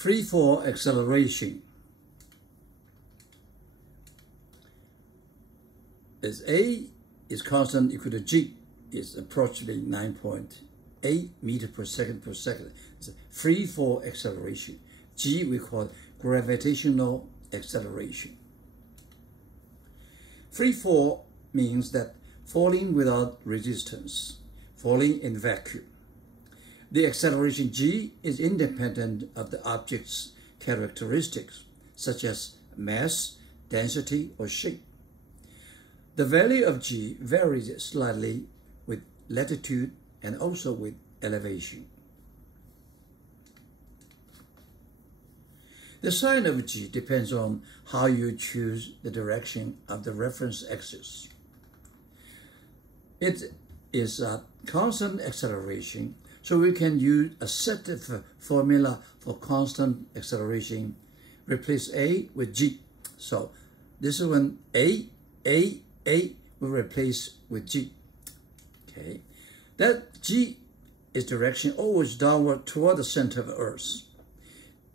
Free fall acceleration is A is constant equal to G is approximately 9.8 meter per second per second. It's a free fall acceleration. G we call gravitational acceleration. Free fall means that falling without resistance, falling in vacuum. The acceleration G is independent of the object's characteristics, such as mass, density, or shape. The value of G varies slightly with latitude and also with elevation. The sign of G depends on how you choose the direction of the reference axis. It is a constant acceleration, so we can use a set of formula for constant acceleration. Replace A with G. So this is when A will replace with G. Okay, that G is direction always downward toward the center of the Earth.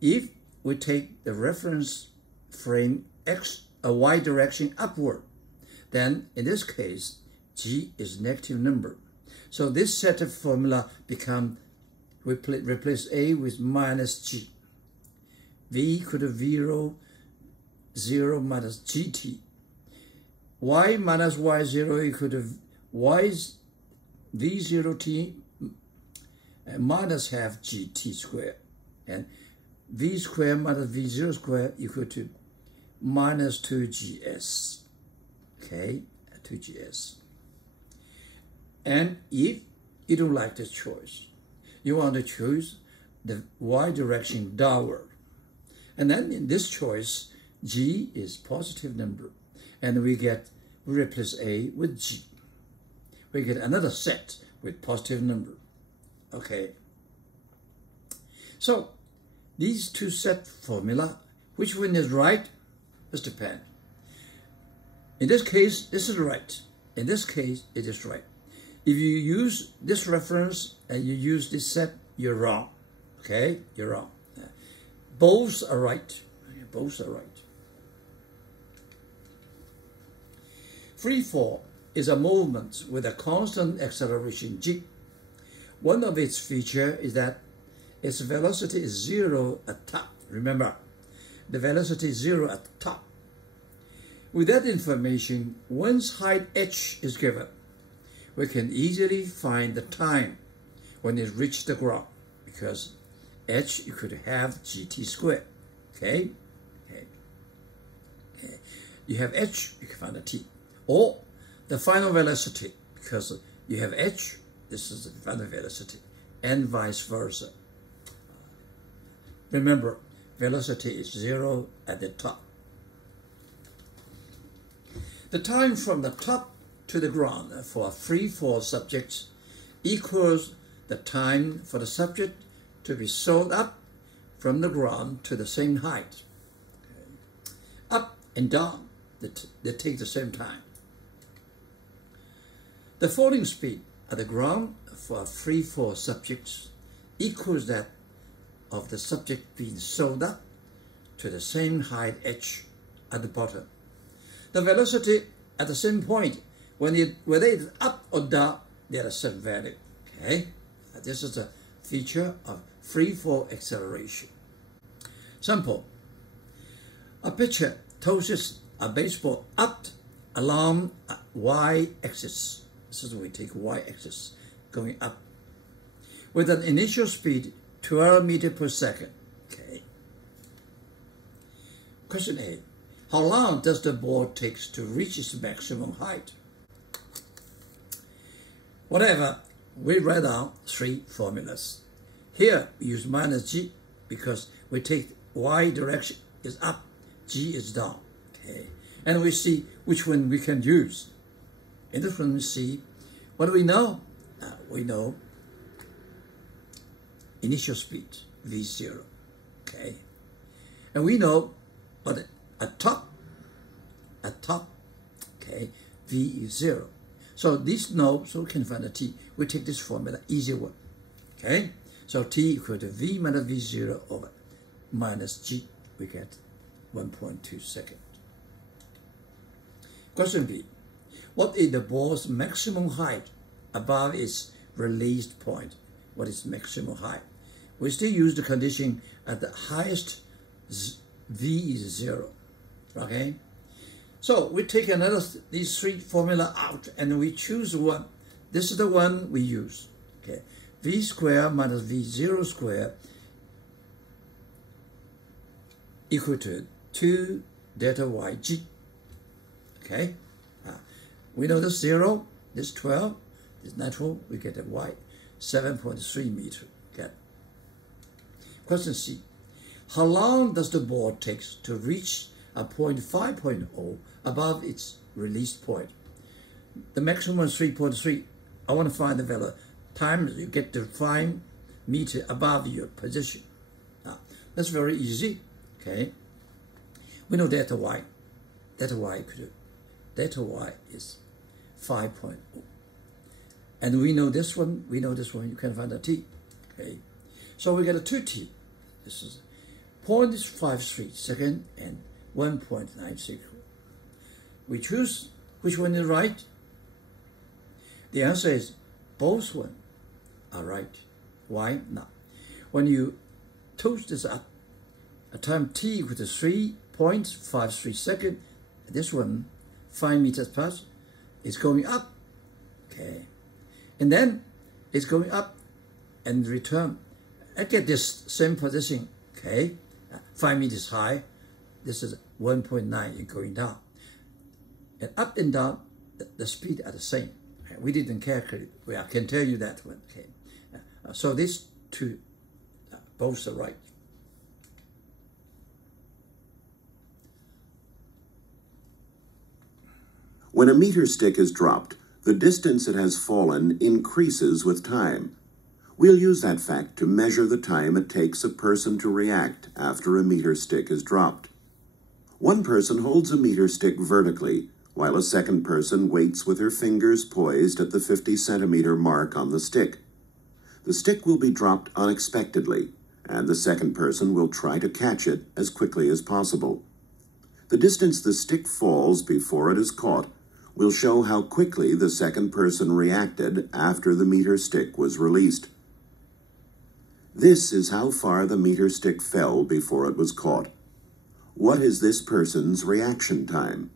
If we take the reference frame X, a Y direction upward, then in this case, G is negative number. So this set of formula become, replace A with minus G. V equal to 0 minus GT. Y minus Y0 equal to Y's V0t minus half GT squared. And V squared minus V0 squared equal to minus 2GS. Okay, 2GS. And if you don't like this choice, you want to choose the Y direction downward. And then in this choice, G is positive number. And we replace A with G. We get another set with positive number. Okay. So these two set formula, which one is right? This depends. In this case, this is right. In this case, it is right. If you use this reference and you use this set, you're wrong. Okay? You're wrong. Both are right. Both are right. Free fall is a movement with a constant acceleration G. One of its features is that its velocity is 0 at top. Remember, the velocity is 0 at the top. With that information, once height h is given, we can easily find the time when it reached the ground, because h you could have gt squared. Okay? You have h, you can find the t. Or the final velocity, because you have h, this is the final velocity, and vice versa. Remember, velocity is 0 at the top. The time from the top to the ground for a free fall subject equals the time for the subject to be soared up from the ground to the same height. Up and down, they take the same time. The falling speed at the ground for a free fall subject equals that of the subject being soared up to the same height h at the bottom. The velocity at the same point, whether it's up or down, they are the same value. Okay, this is a feature of free fall acceleration. Sample: a pitcher tosses a baseball up along a y-axis. This is we take y-axis going up with an initial speed 12 meters per second. Okay. Question A: how long does the ball take to reach its maximum height? Whatever, we write down three formulas. Here we use minus g because we take y direction is up, g is down. Okay, and we see which one we can use. In this one we see, what do we know? We know initial speed, v0. Okay, and we know what at top, okay, v is 0. So this no, so we can find the t. We take this formula, easy one. Okay, so t equal to v minus v0 over minus g, we get 1.2 seconds. Question B. What is the ball's maximum height above its released point? What is maximum height? We still use the condition at the highest v is 0. Okay? So we take these three formula out and we choose one. This is the one we use. Okay? V squared minus V0 squared equal to 2 delta yg. Okay? We know this 0, this 12, this natural, we get a y, 7.3 meters. Okay? Question C. How long does the ball take to reach a point 5.0 above its release point? The maximum is 3.3. I want to find the value. Times you get to 5 meters above your position. That's very easy. Okay. We know delta y. Delta y is 5.0. And we know this one. You can find the t. Okay. So we get a 2t. This is 0.53 second and 1.96. We choose which one is right. The answer is both one are right. Why not? When you toast this up, a time t equal to 3.53 seconds, this one 5 meters plus is going up. Okay. And then it's going up and return. I get this same position. Okay. 5 meters high. This is 1.9 is going down. And up and down, the speed are the same. We didn't calculate. Well, I can tell you that one. Okay. So these two, both are right. When a meter stick is dropped, the distance it has fallen increases with time. We'll use that fact to measure the time it takes a person to react after a meter stick is dropped. One person holds a meter stick vertically, while a second person waits with her fingers poised at the 50-centimeter mark on the stick. The stick will be dropped unexpectedly, and the second person will try to catch it as quickly as possible. The distance the stick falls before it is caught will show how quickly the second person reacted after the meter stick was released. This is how far the meter stick fell before it was caught. What is this person's reaction time?